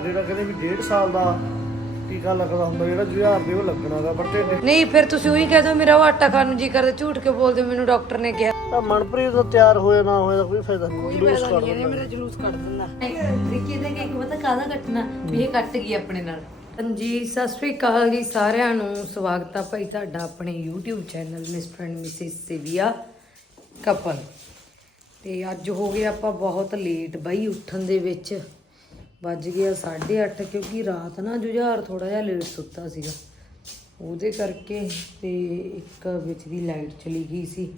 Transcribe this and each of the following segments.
ਜਿਹੜਾ ਕਹਿੰਦੇ ਵੀ 1.5 ਸਾਲ ਦਾ ਟੀਕਾ ਲੱਗਦਾ ਹੁੰਦਾ ਜਿਹੜਾ 1000 ਦੇ ਉਹ ਲੱਗਣਾਗਾ ਬਟ ਇਹ ਨਹੀਂ ਫਿਰ ਤੁਸੀਂ ਉਹੀ ਕਹਿ ਦੋ ਮੇਰਾ ਉਹ ਆਟਾ ਖਾਣ ਨੂੰ ਜੀ ਕਰਦਾ ਝੂਠ ਕੇ ਬੋਲਦੇ ਮੈਨੂੰ ਡਾਕਟਰ ਨੇ ਕਿਹਾ। ਤਾਂ ਮਨਪ੍ਰੀਤ ਦਾ ਤਿਆਰ ਹੋਇਆ ਨਾ ਹੋਇਆ ਦਾ ਕੋਈ ਫਾਇਦਾ ਨਹੀਂ ਜਲੂਸ ਕਰ ਇਹਨੇ ਮੇਰਾ ਜਲੂਸ ਕੱਢ ਦਿੰਦਾ। ਰਿੱਕੀ ਦਾ ਕਿ ਇੱਕ ਪਤਾ ਕਾਹਦਾ ਕੱਟਣਾ? ਵੀ ਇਹ ਕੱਟ ਗਈ ਆਪਣੇ ਨਾਲ। ਹਾਂਜੀ ਸਤਿ ਸ੍ਰੀ ਅਕਾਲ ਜੀ ਸਾਰਿਆਂ ਨੂੰ। ਸਵਾਗਤ ਆ ਭਾਈ ਤੁਹਾਡਾ ਆਪਣੇ YouTube channel mister and missus Sivia couple ਤੇ ਅੱਜ ਹੋ ਗਏ ਆਪਾਂ ਬਹੁਤ ਲੇਟ ਬਾਈ ਉੱਠਣ ਦੇ ਵਿੱਚ। ਵੱਜ ਗਿਆ 8:30 ਕਿਉਂਕਿ ਰਾਤ ਨਾ ਜੁਝਾਰ ਥੋੜਾ ਜਿਹਾ ਲੇਟ ਸੁੱਤਾ ਸੀਗਾ। ਉਹਦੇ ਕਰਕੇ ਤੇ ਇੱਕ ਵਿੱਚ ਦੀ ਲਾਈਟ ਚਲੀ ਗਈ ਸੀ,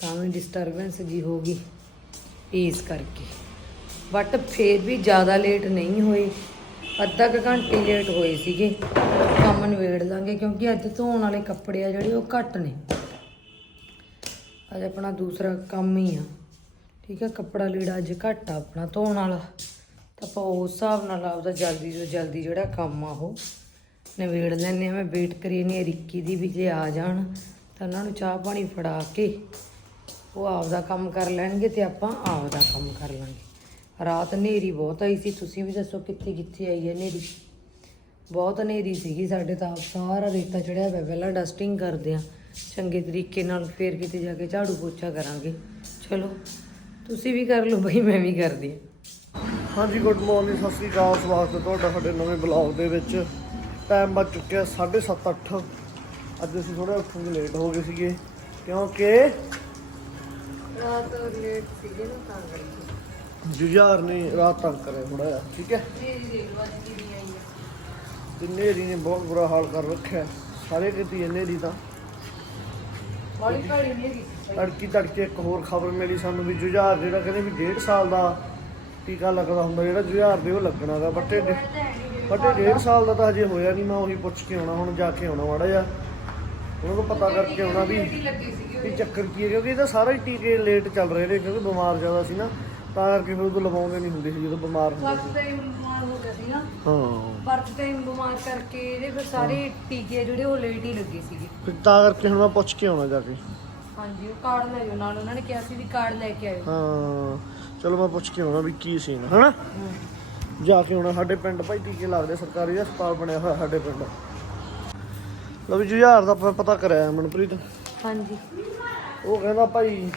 ਤਾਂ ਵੀ ਡਿਸਟਰਬੈਂਸ ਜੀ ਹੋ ਗਈ ਇਸ ਕਰਕੇ। ਬਟ ਫੇਰ ਵੀ ਜ਼ਿਆਦਾ ਲੇਟ ਨਹੀਂ ਹੋਏ ਅੱਧਾ ਕੁ ਘੰਟੇ ਲੇਟ ਹੋਏ ਸੀਗੇ। ਕੰਮ ਨਿਬੇੜ ਲਾਂਗੇ ਕਿਉਂਕਿ ਅੱਜ ਧੋਣ ਵਾਲੇ ਕੱਪੜੇ ਆ ਜਿਹੜੇ ਉਹ ਘੱਟ ਨੇ। ਅੱਜ ਆਪਣਾ ਦੂਸਰਾ ਕੰਮ ਹੀ ਆ। ਠੀਕ ਆ, ਕੱਪੜਾ ਲੀੜਾ ਅੱਜ ਘੱਟ ਆ ਆਪਣਾ ਧੋਣ ਵਾਲਾ। ਤਾਂ ਆਪਾਂ ਉਸ ਹਿਸਾਬ ਨਾਲ ਆਪਦਾ ਜਲਦੀ ਤੋਂ ਜਲਦੀ ਜਿਹੜਾ ਕੰਮ ਆ ਉਹ ਨਿਬੇੜ ਲੈਂਦੇ ਆ ਮੈਂ ਵੇਟ ਕਰੀ ਨਹੀਂ ਰਿੱਕੀ ਦੀ ਵੀ ਜੇ ਆ ਜਾਣ ਤਾਂ ਉਹਨਾਂ ਨੂੰ ਚਾਹ ਪਾਣੀ ਫੜਾ ਕੇ ਉਹ ਆਪਦਾ ਕੰਮ ਕਰ ਲੈਣਗੇ ਤੇ ਆਪਾਂ ਆਪਦਾ ਕੰਮ ਕਰ ਲਾਂਗੇ। ਰਾਤ ਹਨੇਰੀ ਬਹੁਤ ਆਈ ਸੀ। ਤੁਸੀਂ ਵੀ ਦੱਸੋ ਕਿੱਥੇ ਕਿੱਥੇ ਆਈ ਹੈ ਹਨੇਰੀ? ਬਹੁਤ ਹਨੇਰੀ ਸੀਗੀ ਸਾਡੇ ਤਾਂ ਆਪ ਸਾਰਾ ਰੇਤਾ ਚੜਿਆ ਪਿਆ। ਪਹਿਲਾਂ ਡਸਟਿੰਗ ਕਰਦੇ ਆ ਚੰਗੇ ਤਰੀਕੇ ਨਾਲ ਫੇਰ ਕਿਤੇ ਜਾ ਕੇ ਝਾੜੂ ਪੋਚਾ ਕਰਾਂਗੇ। ਚਲੋ, ਤੁਸੀਂ ਵੀ ਕਰ ਲਓ, ਬਈ ਮੈਂ ਵੀ ਕਰਦੀ ਹਾਂ। ਹਾਂਜੀ ਗੁੱਡ ਮਾਰਨਿੰਗ ਸਤਿ ਸ੍ਰੀ ਅਕਾਲ ਸਵਾਗਤ ਹੈ ਤੁਹਾਡਾ ਸਾਡੇ ਨਵੇਂ ਬਲੌਗ ਦੇ ਵਿੱਚ। ਟਾਈਮ ਵੱਜ ਚੁੱਕਿਆ 7:30 8 ਅੱਜ ਅਸੀਂ ਥੋੜਾ ਉੱਠਣ ਦੇ ਲੇਟ ਹੋ ਗਏ ਸੀਗੇ। ਕਿਉਂਕਿ ਰਾਤ ਲੇਟ ਸੀਗੇ ਨਾ ਤਾਂ ਕਰਕੇ। ਜੁਝਾਰ ਨੇ ਰਾਤ ਤੱਕ ਕਰਿਆ ਥੋੜਾ ਜਿਹਾ ਠੀਕ ਹੈ? ਤੇ ਨੇਰੀ ਨੇ ਬਹੁਤ ਬੁਰਾ ਹਾਲ ਕਰ ਰੱਖਿਆ। ਸਾਰੇ ਕਿਤੇ ਨੇਰੀ ਤਾਂ। ਬੜੀ ਭੜੀ ਨਹੀਂ ਤੜਕੀ ਤੜਕੇ ਇੱਕ ਹੋਰ ਖਬਰ ਮਿਲੀ ਸਾਨੂੰ ਵੀ ਜੁਝਾਰ ਜਿਹੜਾ ਕਹਿੰਦੇ ਵੀ 1.5 ਸਾਲ ਦਾ ਟੀਕਾ ਲੱਗਦਾ ਹੁੰਦਾ ਜਿਹੜਾ ਜੁਝਾਰ ਦੇ ਉਹ ਲੱਗਣਾਗਾ ਬਟ ਬਟ 1.5 ਸਾਲ ਦਾ ਤਾਂ ਹਜੇ ਹੋਇਆ ਨਹੀਂ ਮੈਂ ਉਹੀ ਪੁੱਛ ਕੇ ਆਉਣਾ ਹੁਣ ਜਾ ਕੇ ਆਉਣਾ ਮਾੜਾ ਜਿਹਾ। ਉਹਨਾਂ ਨੂੰ ਪਤਾ ਕਰਕੇ ਆਉਣਾ ਵੀ ਵੀ ਚੱਕਰ ਕੀ ਹੈ ਕਿਉਂਕਿ ਇਹ ਤਾਂ ਸਾਰਾ ਹੀ ਟੀਕੇ ਲੇਟ ਚੱਲ ਰਹੇ ਨੇ ਕਿਉਂਕਿ ਬਿਮਾਰ ਜ਼ਿਆਦਾ ਸੀ ਨਾ ਤਾਂ ਕਰਕੇ ਫਿਰ ਉਦੋਂ ਲਵਾਉਂਦੇ ਨਹੀਂ ਹੁੰਦੇ ਸੀ ਜਦੋਂ ਬਿਮਾਰ ਹੁੰਦੇ ਫਸਟ ਟਾਈਮ ਬਿਮਾਰ ਹੋ ਗਿਆ ਸੀ ਨਾ। ਹਾਂ। ਫਸਟ ਟਾਈਮ ਬਿਮਾਰ ਕਰਕੇ ਇਹਦੇ ਫਿਰ ਸਾਰੇ ਟੀਕੇ ਜਿਹੜੇ ਉਹ ਲੇਟ ਹੀ ਲੱਗੇ ਸੀਗੇ। ਫਿਰ ਤਾਂ ਕਰਕੇ ਹੁਣ ਮੈਂ ਪੁੱਛ ਕੇ ਆਉਣਾ ਜਾ ਕੇ। ਹਾਂਜੀ ਉਹ ਕਾਰਡ ਲੈ ਜਾਓ ਨਾਲ ਉਹਨਾਂ ਨੇ ਕਿਹਾ ਸੀ ਵੀ ਕਾਰਡ ਲੈ ਕੇ ਆਇਓ। ਹਾਂ। ਚਲੋ ਮੈਂ ਪੁੱਛ ਕੇ ਆਉਣਾ ਵੀ ਕੀ ਸੀਨ ਹੈ ਹਨਾ? ਜਾ ਕੇ ਆਉਣਾ ਸਾਡੇ ਪਿੰਡ ਭਾਈ ਟੀਕੇ ਲੱਗਦੇ ਸਰਕਾਰੀ ਹਸਪਤਾਲ ਬਣਿਆ ਹੋਇਆ ਸਾਡੇ ਪਿੰਡ। ਲਓ ਵੀ ਜੁਝਾਰ ਦਾ ਪਤਾ ਕਰਿਆ ਮਨਪ੍ਰੀਤ। ਹਾਂਜੀ। ਉਹ ਕਹਿੰਦਾ ਭਾਈ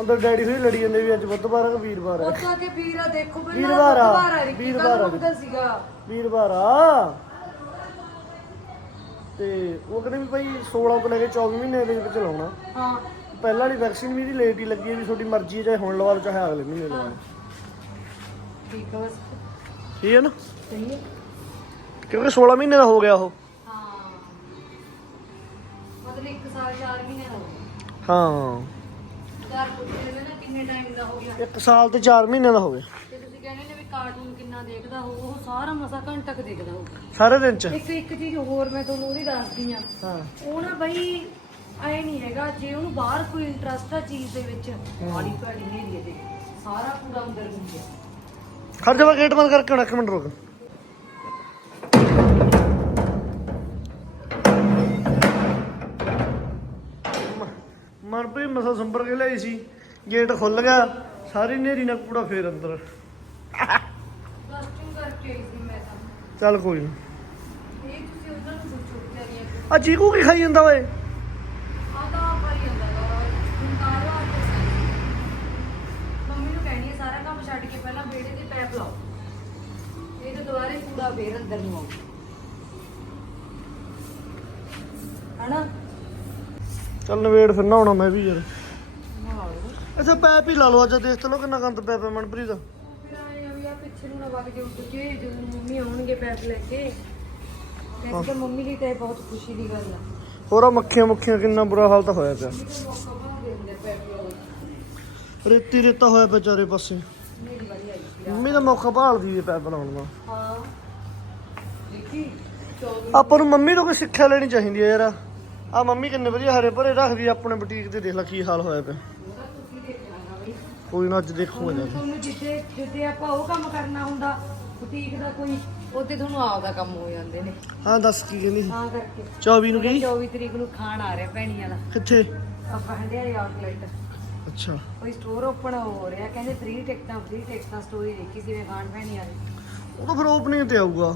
ਅੰਦਰ ਡੈਡੀ ਹੋਈ ਲੜੀ ਜਾਂਦੇ ਵੀ ਅੱਜ ਬੁੱਧਵਾਰ ਹੈ ਕਿ ਵੀਰਵਾਰ ਉੱਥਾ ਕੇ ਵੀਰਾ ਦੇਖੋ ਪਹਿਲਾਂ ਵੀਰਵਾਰ ਆ। ਆ ਵੀਰਵਾਰ ਆ। ਸੀਗਾ। ਵੀਰਵਾਰ ਆ। ਤੇ ਉਹ ਕਹਿੰਦੇ ਵੀ ਭਾਈ 16 ਤੋਂ ਲੈ ਕੇ 24 ਮਹੀਨੇ ਦੇ ਵਿੱਚ ਲਾਉਣਾ। ਹਾਂ। ਪਹਿਲਾਂ ਵਾਲੀ ਵੈਕਸੀਨ ਵੀ ਇਹਦੀ ਲੇਟ ਹੀ ਲੱਗੀ ਹੈ ਵੀ ਤੁਹਾਡੀ ਮਰਜ਼ੀ ਹੈ ਚਾਹੇ ਹੁਣ ਲਵਾ ਲਓ ਚਾਹੇ ਅਗਲੇ ਮਹੀਨੇ ਲਵਾ ਲਓ। ਠੀਕ ਆ ਬਸ। ਠੀਕ ਹੈ ਨਾ? ਸਹੀ ਹੈ। ਕਿਉਂਕਿ 16 ਮਹੀਨੇ ਦਾ ਹੋ ਗਿਆ ਉਹ। ਹਾਂ। ਮਤਲਬ ਇੱਕ ਸਾਲ 4 ਮਹੀਨੇ ਦਾ ਹੋ ਗਿਆ। ਹਾਂ। ਚਾਰ ਪੁੱਛਦੇ ਨੇ ਨਾ ਕਿੰਨੇ ਟਾਈਮ ਦਾ ਹੋ ਗਿਆ। 1 ਸਾਲ ਤੇ 4 ਮਹੀਨੇ ਦਾ ਹੋ ਗਿਆ। ਤੇ ਤੁਸੀਂ ਕਹਿੰਦੇ ਨੇ ਵੀ ਕਾਰਟੂਨ ਕਿੰਨਾ ਦੇਖਦਾ ਹੋ ਉਹ ਸਾਰਾ ਮਸਾ ਘੰਟਾ ਕੁ ਦੇਖਦਾ ਹੋ ਸਾਰੇ ਦਿਨ ਚ? ਇੱਕ ਇੱਕ ਚੀਜ਼ ਹੋਰ ਮੈਂ ਤੁਹਾਨੂੰ ਉਹਦੀ ਦੱਸਦੀ ਆ ਹਾਂ। ਉਹ ਨਾ ਬਈ ਐ ਨਹੀਂ ਹੈਗਾ ਜੇ ਉਹਨੂੰ ਬਾਹਰ ਕੋਈ ਇੰਟਰਸਟ ਆ ਚੀਜ਼ ਦੇ ਵਿੱਚ ਬਾਲੀ ਭੈੜੀ ਨਹੀਂ ਦੇ ਸਾਰਾ ਪੂਰਾ ਅੰਦਰ ਗੁੰਮ ਗਿਆ ਖੜ ਜਾ ਗੇਟ ਬੰਦ ਕਰਕੇ ਹੁਣ ਇੱਕ ਮਿੰਟ ਰੁਕ। ਮਨਪ੍ਰੀਤ ਮਸਾ ਸੰਭਰ ਕੇ ਲਈ ਸੀ। ਗੇਟ ਖੁੱਲ ਗਿਆ ਸਾਰੀ ਨੇਰੀ ਨਾਲ ਕੂੜਾ ਫੇਰ ਅੰਦਰ। ਡਸਟਿੰਗ ਕਰਕੇ ਆਈ ਸੀ ਮੈਂ ਤਾਂ। ਚੱਲ ਕੋਈ ਨਾ। ਇਹ ਤੁਸੀਂ ਉਹਨਾਂ ਨੂੰ ਪੁੱਛੋ ਵਿਚਾਰੀਆਂ ਆ ਚੀਕੂ ਕੀ ਖਾਈ ਜਾਂਦਾ ਓਏ ਆ ਤਾਂ ਭਾਈ ਹੁੰਦਾ ਗਾ ਹੰਕਾਰ ਆ ਮੰਮੀ ਨੂੰ ਕਹਿਣੀ ਹੈ ਸਾਰਾ ਕੰਮ ਛੱਡ ਕੇ ਪਹਿਲਾਂ ਬੇੜੇ ਤੇ ਪੈਪ ਲਾਓ ਇਹ ਤਾਂ ਦੁਬਾਰੇ ਕੂੜਾ ਫੇਰ ਅੰਦਰ ਨੂੰ ਆਉ ਹਨਾ? ਚੱਲ ਨਵੇੜ ਫਿਰ ਨਹਾਉਣਾ ਮੈਂ ਵੀ ਯਾਰ। ਅੱਛਾ ਪੈਪ ਹੀ ਲਾ ਲਓ ਅੱਜ ਦੇਖ ਚਲੋ ਕਿੰਨਾ ਗੰਦ ਪਿਆ ਪਿਆ ਮਨਪ੍ਰੀਤ। ਫਿਰ ਆਏ ਆ ਵੀ ਆ ਪਿੱਛੇ ਨੂੰ ਨਾ ਵਗ ਜਾਓ ਕਿ ਜਦੋਂ ਮੰਮੀ ਆਉਣਗੇ ਪੈਪ ਲੈ ਕੇ ਤਾਂ ਮੰਮੀ ਲਈ ਤਾਂ ਇਹ ਬਹੁਤ ਖੁਸ਼ੀ ਦੀ ਗੱਲ ਆ। ਹੋਰ ਆ ਮੱਖੀਆਂ ਮੁੱਖੀਆਂ ਕਿੰਨਾ ਬੁਰਾ ਹਾਲ ਤਾਂ ਹੋਇਆ ਪਿਆ। ਤਾਂ ਦੇ ਰੇਤੀ ਰੇਤਾ ਹੋਇਆ ਪਿਆ ਚਾਰੇ ਪਾਸੇ। ਮੇਰੀ ਮੰਮੀ ਦਾ ਮੌਕਾ ਭਾਲਦੀ ਏ ਪੈਪ ਲਾਉਣ ਦਾ। ਹਾਂ। ਦੇਖੀ 24 ਆਪਾਂ ਨੂੰ ਮੰਮੀ ਤੋਂ ਕੋਈ ਸਿੱਖਿਆ ਲੈਣੀ ਚਾਹੀਦੀ ਹੈ ਯਾਰ। ਆ ਮੰਮੀ ਕਿੰਨੇ ਵਧੀਆ ਹਰੇ ਭਰੇ ਰੱਖਦੀ ਆ ਆਪਣੇ ਬੁਟੀਕ ਤੇ ਦੇਖ ਲੈ ਕੀ ਹਾਲ ਹੋਇਆ ਪਿਆ। ਕੋਈ ਨਾ ਅੱਜ ਦੇਖੂਗਾ ਜਾ ਤੁਹਾਨੂੰ ਜਿੱਦੇ ਜਿੱਦੇ ਆਪਾਂ ਉਹ ਕੰਮ ਕਰਨਾ ਹੁੰਦਾ ਬੁਟੀਕ ਦਾ ਕੋਈ ਉਹਦੇ ਤੁਹਾਨੂੰ ਆਪਦਾ ਕੰਮ ਹੋ ਜਾਂਦੇ ਨੇ। ਹਾਂ ਦੱਸ ਕੀ ਕਹਿੰਦੀ ਸੀ? ਤਾਂ ਕਰਕੇ। 24 ਨੂੰ ਗਈ 24 ਤਰੀਕ ਨੂੰ ਖਾਣ ਆ ਰਿਹਾ ਭੈਣੀ ਵਾਲਾ ਕਿੱਥੇ? ਆਪਾਂ ਹੰਡਿਆਰੇ ਆਊਟਲੈਟ। ਅੱਛਾ। ਕੋਈ ਸਟੋਰ ਓਪਨ ਹੋ ਰਿਹਾ ਕਹਿੰਦੇ ਫ੍ਰੀ ਟਿਕਟਾਂ ਫ੍ਰੀ ਟਿਕਟਾਂ ਸਟੋਰੀ ਦੇਖੀ ਸੀ ਮੈਂ ਖਾਣ ਭੈਣੀ ਵਾਲੀ। ਉਹ ਤਾਂ ਫਿਰ ਓਪਨਿੰਗ ਤੇ ਆਊਗਾ।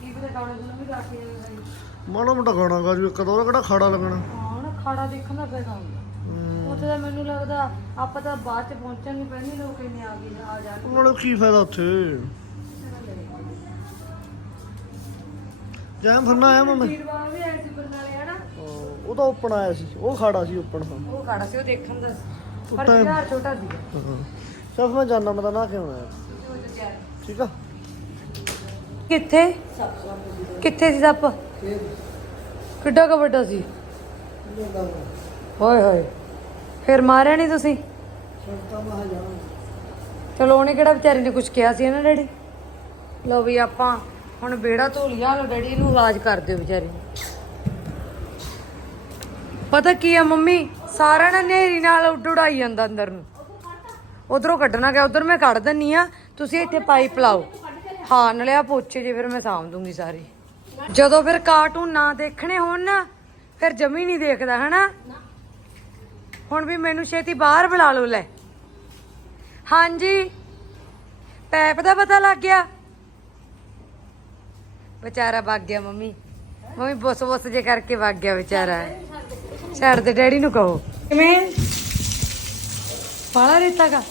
ਕੀ ਪਤਾ ਗਾਣੇ ਨੂੰ ਵੀ ਆਏ ਮਾੜਾ ਮੋਟਾ ਖਾਣਾ ਗਾ ਜੀ ਇੱਕ ਦੋ ਕਿਹੜਾ ਖਾੜਾ ਲੱਗਣਾ। ਹਾਂ ਨਾ ਖਾੜਾ ਦੇਖਣ ਦਾ ਫਾਇਦਾ ਹੁੰਦਾ। ਉੱਥੇ ਤਾਂ ਮੈਨੂੰ ਲੱਗਦਾ ਆਪਾਂ ਤਾਂ ਬਾਅਦ ਚ ਪਹੁੰਚਣ ਨਹੀਂ ਪੈਂਦੇ ਲੋਕ ਇੰਨੇ ਆ ਗਏ ਆ ਜਾਣ। ਉਹਨਾਂ ਨੂੰ ਕੀ ਫਾਇਦਾ ਉੱਥੇ? ਜੈਮ ਫਰਨਾ ਆਇਆ ਮੈਂ ਫੀਡਬਾਕ ਵੀ ਆਏ ਸੀ ਬਰਨਾਲੇ ਉਹ ਤਾਂ ਓਪਨ ਆਇਆ ਸੀ ਉਹ ਖਾੜਾ ਸੀ ਓਪਨ ਹਾਂ ਉਹ ਖਾੜਾ ਸੀ ਉਹ ਦੇਖਣ ਦਾ ਸੀ। ਪਰ ਉੱਤੇ- ਯਾਰ ਛੋਟਾ ਸੀ। ਚਲ ਮੈਂ ਜਾਣਾ ਮੈਂ ਤਾਂ ਨਾ ਕਿਉਂ ਆਇਆ? ਠੀਕ ਆ? ਕਿੱਥੇ? ਕਿੱਥੇ ਸੀ ਸੱਪ? ਕਿੱਡਾ ਕੁ ਵੱਡਾ ਸੀ। ਹੋਏ ਹੋਏ। ਫਿਰ ਮਾਰਿਆ ਨਹੀਂ ਤੁਸੀਂ? ਚਲੋ ਉਹਨੇ ਕਿਹੜਾ ਵਿਚਾਰੀ ਨੇ ਕੁਝ ਕਿਹਾ ਸੀ ਨਾ ਡੈਡੀ? ਲਓ ਵੀ ਆਪਾਂ ਹੁਣ ਬੇੜਾ ਧੋ ਲਿਆ ਡੈਡੀ ਨੂੰ ਆਵਾਜ਼ ਕਰ ਦਿਓ ਵਿਚਾਰੀ ਨੂੰ। ਪਤਾ ਕੀ ਆ ਮੰਮੀ? ਸਾਰਾ ਨਾ ਨੇਰੀ ਨਾਲ ਉੱਡ ਉਡਾਈ ਜਾਂਦਾ ਅੰਦਰ ਨੂੰ। ਉਧਰੋਂ ਕੱਢਣਾ ਗਿਆ ਉਧਰ ਮੈਂ ਕੱਢ ਦਿੰਨੀ ਆ। ਤੁਸੀਂ ਇੱਥੇ ਪਾਈਪ ਲਾਓ। ਹਾਂ ਨਲਿਆ ਪੋਚੇ ਜੇ ਫਿਰ ਮੈਂ ਸਾਂਭ ਦੂੰਗੀ ਸਾਰੇ। ਜਦੋਂ ਫਿਰ ਕਾਰਟੂਨ ਨਾ ਦੇਖਣੇ ਹੋਣ ਨਾ, ਫਿਰ ਜਮੀ ਨਹੀਂ ਦੇਖਦਾ, ਹਨਾ? ਹੁਣ ਵੀ ਮੈਨੂੰ ਛੇਤੀ ਬਾਹਰ ਬੁਲਾ ਲਓ, ਲੈ। ਹਾਂਜੀ। ਪੈਪ ਦਾ ਪਤਾ ਲੱਗ ਗਿਆ? ਵਿਚਾਰਾ ਵਗ ਗਿਆ ਮੰਮੀ। ਮੰਮੀ ਬੁੱਸ ਬੁੱਸ ਜੇ ਕਰਕੇ ਵਗ ਗਿਆ ਵਿਚਾਰਾ। ਛੱਡ ਦੇ, ਡੈਡੀ ਨੂੰ ਕਹੋ। ਕਿਵੇਂ? ਪਾਲਾ ਰੇਤਾ ਕਾ?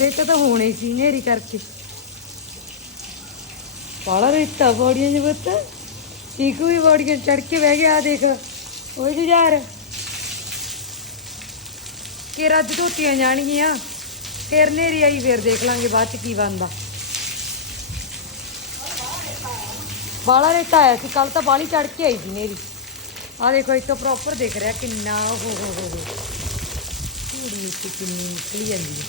ਰੇਤਾ ਤਾਂ ਹੋਣਾ ਹੀ ਸੀ ਨੇਰੀ ਕਰਕੇ। ਪਾਲਾ ਰੇਤਾ ਬੋੜੀਆਂ ਜਿ ਬੱਤ ਠੀਕ ਵੀ ਬੋੜੀਆਂ ਚੜ ਕੇ ਬਹਿ ਗਿਆ ਆ ਦੇਖ। ਓਏ ਯਾਰ ਕਿ ਰੱਜ ਧੋਤੀਆਂ ਜਾਣਗੀਆਂ। ਫੇਰ ਨੇਰੀ ਆਈ, ਫੇਰ ਦੇਖ ਲਾਂਗੇ ਬਾਅਦ ਚ ਕੀ ਬਣਦਾ। ਬਾਲਾ ਰੇਤਾ ਆਇਆ ਸੀ ਕੱਲ ਤਾਂ ਬਾਲੀ ਚੜ ਕੇ ਆਈ ਸੀ ਨੇਰੀ ਆ ਦੇਖੋ, ਇੱਥੋਂ ਪ੍ਰੋਪਰ ਦਿਖ ਰਿਹਾ ਕਿੰਨਾ ਹੋ ਹੋ ਹੋ ਹੋ। ਥੋੜੀ ਮਿੱਟੀ ਕਿੰਨੀ ਨਿਕਲੀ ਜਾਂਦੀ ਹੈ।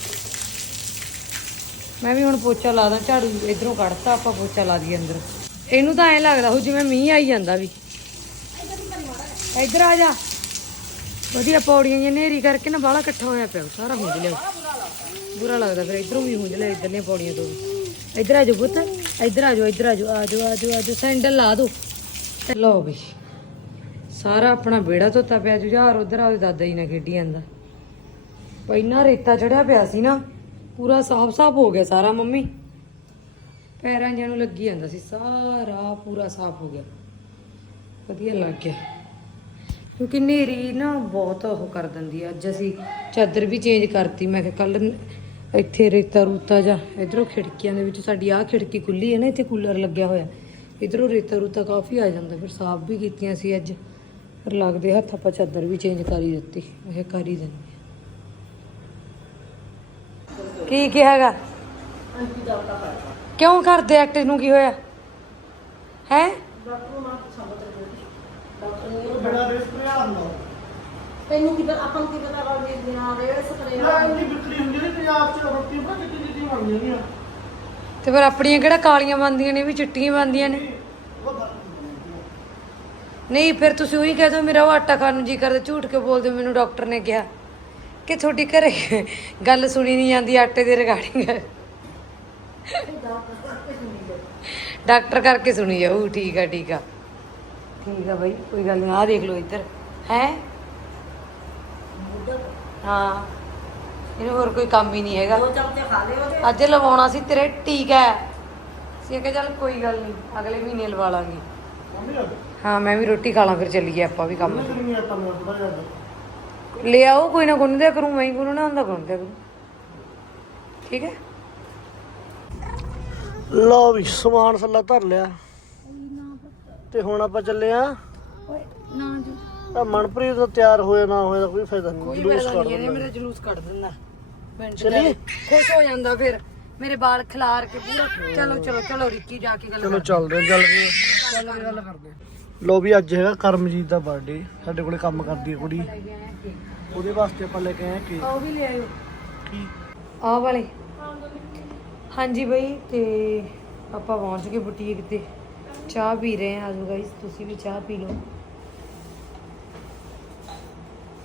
ਮੈਂ ਵੀ ਹੁਣ ਪੋਚਾ ਲਾ ਦਾਂ, ਝਾੜੂ ਇਧਰੋਂ ਕੱਢਤਾ, ਆਪਾਂ ਪੋਚਾ ਲਾ ਦਈਏ ਅੰਦਰ। ਇਹਨੂੰ ਤਾਂ ਐਂ ਲੱਗਦਾ ਹੋ ਜਿਵੇਂ ਮੀਂਹ ਆਈ ਜਾਂਦਾ ਵੀ। ਇੱਧਰ ਆ ਜਾ। ਵਧੀਆ ਪੌੜੀਆਂ ਜਿਹੀਆਂ ਨੇਰੀ ਕਰਕੇ ਨਾ ਬਾਹਲਾ ਇਕੱਠਾ ਹੋਇਆ ਪਿਆ, ਸਾਰਾ ਹੁੰਜ ਲਿਆ। ਬੁਰਾ ਲੱਗਦਾ ਫਿਰ, ਇਧਰੋਂ ਵੀ ਹੁੰਜ ਲਿਆ, ਇਧਰਲੀਆਂ ਪੌੜੀਆਂ ਤੋਂ ਇੱਧਰ ਆ ਜਾਓ ਪੁੱਤ, ਇੱਧਰ ਆ ਜਾਓ, ਇੱਧਰ ਆ ਜਾਓ ਆ ਜਾਓ ਆ ਜਾਓ ਸੈਂਡਲ ਲਾ ਦੋ। ਲਓ ਬਈ ਸਾਰਾ ਆਪਣਾ ਵਿਹੜਾ ਧੋਤਾ ਪਿਆ ਜੁਝਾਰ ਉਧਰ ਆ ਦਾਦਾ ਜੀ ਨਾਲ ਖੇਡੀ ਜਾਂਦਾ। ਪਹਿਲਾਂ ਰੇਤਾ ਚੜਿਆ ਪਿਆ ਸੀ ਨਾ, ਪੂਰਾ ਸਾਫ਼-ਸਾਫ਼ ਹੋ ਗਿਆ ਸਾਰਾ ਮੰਮੀ। ਪੈਰਾਂ ਜਿਹਾ ਨੂੰ ਲੱਗੀ ਜਾਂਦਾ ਸੀ, ਸਾਰਾ ਪੂਰਾ ਸਾਫ਼ ਹੋ ਗਿਆ। ਵਧੀਆ ਲੱਗ ਗਿਆ। ਕਿਉਂਕਿ ਨੇਰੀ ਨਾ ਬਹੁਤ ਉਹ ਕਰ ਦਿੰਦੀ ਆ। ਅੱਜ ਅਸੀਂ ਚਾਦਰ ਵੀ ਚੇਂਜ ਕਰਤੀ, ਮੈਂ ਕਿਹਾ ਕੱਲ ਇੱਥੇ ਰੇਤਾ ਰੂਤਾ ਜਾ ਇਧਰੋਂ ਖਿੜਕੀਆਂ ਦੇ ਵਿੱਚ ਸਾਡੀ ਆਹ ਖਿੜਕੀ ਖੁੱਲੀ ਹੈ ਨਾ, ਇੱਥੇ ਕੂਲਰ ਲੱਗਿਆ ਹੋਇਆ। ਇਧਰੋਂ ਰੇਤਾ ਰੂਤਾ ਕਾਫੀ ਆ ਜਾਂਦਾ, ਫਿਰ ਸਾਫ਼ ਵੀ ਕੀਤੀਆਂ ਸੀ ਅੱਜ। ਫਿਰ ਲੱਗਦੇ ਹੱਥ ਆਪਾਂ ਚਾਦਰ ਵੀ ਚੇਂਜ ਕਰ ਦਿੱਤੀ ਕਿਹਾ ਕਰ ਦਿੰਦੀ। ਕੀ ਕੀ ਹੈਗਾ? ਕਿਉਂ ਕਰਦੇ ਐਕਟ ਨੂੰ ਕੀ ਹੋਇਆ? ਹੈ? ਬੜਾ ਰਿਸਕ ਰਿਹਾ ਹੁੰਦਾ ਤੈਨੂੰ ਕਿਦਾਂ ਆਪਾਂ ਨੂੰ ਕਿਦਾਂ ਦਾ ਰੋਜ਼ ਦਿਨਾਂ ਦੇ ਸਪਰੇ ਯਾਰ ਇੰਨੀ ਬਿਕਰੀ ਹੁੰਦੀ ਨਹੀਂ ਪੰਜਾਬ 'ਚ ਰੋਟੀ ਬਣਾ ਕਿੱਡੀ ਕਿੱਡੀ ਬਣ ਜਾਂਦੀਆਂ ਤੇ ਫਿਰ ਆਪਣੀਆਂ ਕਿਹੜਾ ਕਾਲੀਆਂ ਬੰਦੀਆਂ ਨੇ ਵੀ ਚਿੱਟੀਆਂ ਬੰਦੀਆਂ ਨੇ? ਨਹੀਂ ਫਿਰ ਤੁਸੀਂ ਉਹੀ ਕਹਿ ਦਿਓ ਮੇਰਾ ਉਹ ਆਟਾ ਖਾਣ ਨੂੰ ਜੀ ਕਰਦਾ ਝੂਠ ਕੇ ਬੋਲਦੇ ਹੋ, ਮੈਨੂੰ ਡਾਕਟਰ ਨੇ ਕਿਹਾ ਕਿ ਤੁਹਾਡੀ ਘਰੇ ਗੱਲ ਸੁਣੀ ਨਹੀਂ ਜਾਂਦੀ ਆਟੇ ਦੇ ਰਿਗਾਰਡਿੰਗ ਡਾਕਟਰ ਕਰਕੇ ਸੁਣੀ ਜਾਊ ਠੀਕ ਆ ਠੀਕ ਆ। ਠੀਕ ਆ ਬਾਈ ਕੋਈ ਗੱਲ ਨਹੀਂ ਆ ਦੇਖ ਲਓ ਇੱਧਰ ਹੈ? ਹਾਂ ਇਹਨੂੰ ਹੋਰ ਕੋਈ ਕੰਮ ਹੀ ਨਹੀਂ ਹੈਗਾ। ਦੋ ਚਮਚੇ ਖਾ ਲਿਓ ਤੇ। ਅੱਜ ਲਵਾਉਣਾ ਸੀ ਤੇਰੇ ਟੀਕਾ ਸੀ ਕਿ ਚੱਲ ਕੋਈ ਗੱਲ ਨਹੀਂ ਅਗਲੇ ਮਹੀਨੇ ਲਵਾ ਲਾਂਗੇ। ਮੰਮੀ ਹਾਂ ਮੈਂ ਵੀ ਰੋਟੀ ਖਾ ਲਾਂ ਫਿਰ ਚੱਲੀਏ ਆਪਾਂ ਵੀ ਕੰਮ। ਤਾਂ ਲੈ ਆਓ ਕੋਈ ਨਾ ਗੁੰਨ ਦਿਆ ਕਰੂੰ ਮੈਂ ਹੀ ਗੁੰਨਣਾ ਹੁੰਦਾ ਗੁੰਨ ਦਿਆ ਕਰੂੰ। ਠੀਕ ਹੈ? ਲਓ ਵੀ ਸਮਾਨ ਸੱਲਾ ਧਰ ਲਿਆ। ਤੇ ਹੁਣ ਆਪਾਂ ਚੱਲੇ ਆ। ਨਾ ਜੀ। ਤਾਂ ਮਨਪ੍ਰੀਤ ਦਾ ਤਿਆਰ ਹੋਇਆ ਨਾ ਹੋਇਆ ਕੋਈ ਫਾਇਦਾ ਨਹੀਂ ਕੋਈ ਜਲੂਸ ਫਾਇਦਾ ਨਹੀਂ ਇਹਨੇ ਦਿੰਦਾ। ਮੇਰਾ ਜਲੂਸ ਕੱਢ ਦਿੰਦਾ। ਮਿੰਟ ਚੱਲੀਏ? ਖੁਸ਼ ਹੋ ਜਾਂਦਾ ਫਿਰ। ਮੇਰੇ ਵਾਲ ਖਿਲਾਰ ਕੇ ਪੂਰਾ। ਚਲੋ ਚਲੋ ਚਲੋ ਰਿੱਕੀ ਜਾ ਕੇ ਗੱਲ ਚਲੋ ਚੱਲਦੇ ਆ, ਚੱਲਦੇ ਆ। ਚੱਲ ਗੱਲ ਕਰਦੇ ਆ। ਲਓ ਵੀ ਅੱਜ ਹੈਗਾ ਕਰਮਜੀਤ ਦਾ ਬਰਥਡੇ ਸਾਡੇ ਕੋਲੇ ਕੰਮ ਕਰਦੀ ਹੈ ਕੁੜੀ। ਉਹਦੇ ਵਾਸਤੇ ਆਪਾਂ ਲੈ ਕੇ ਆਏ ਕੇਕ ਆਓ ਵੀ ਲੈ ਆਇਓ। ਕੀ? ਆਹ ਵਾਲੇ। ਹਾਂਜੀ ਬਈ ਤੇ ਆਪਾਂ ਪਹੁੰਚ ਗਏ ਬੁਟੀਕ ਤੇ। ਚਾਹ ਪੀ ਰਹੇ ਹਾਂ ਆਜੋ ਗਾਇਸ ਤੁਸੀਂ ਵੀ ਚਾਹ ਪੀ ਲਓ।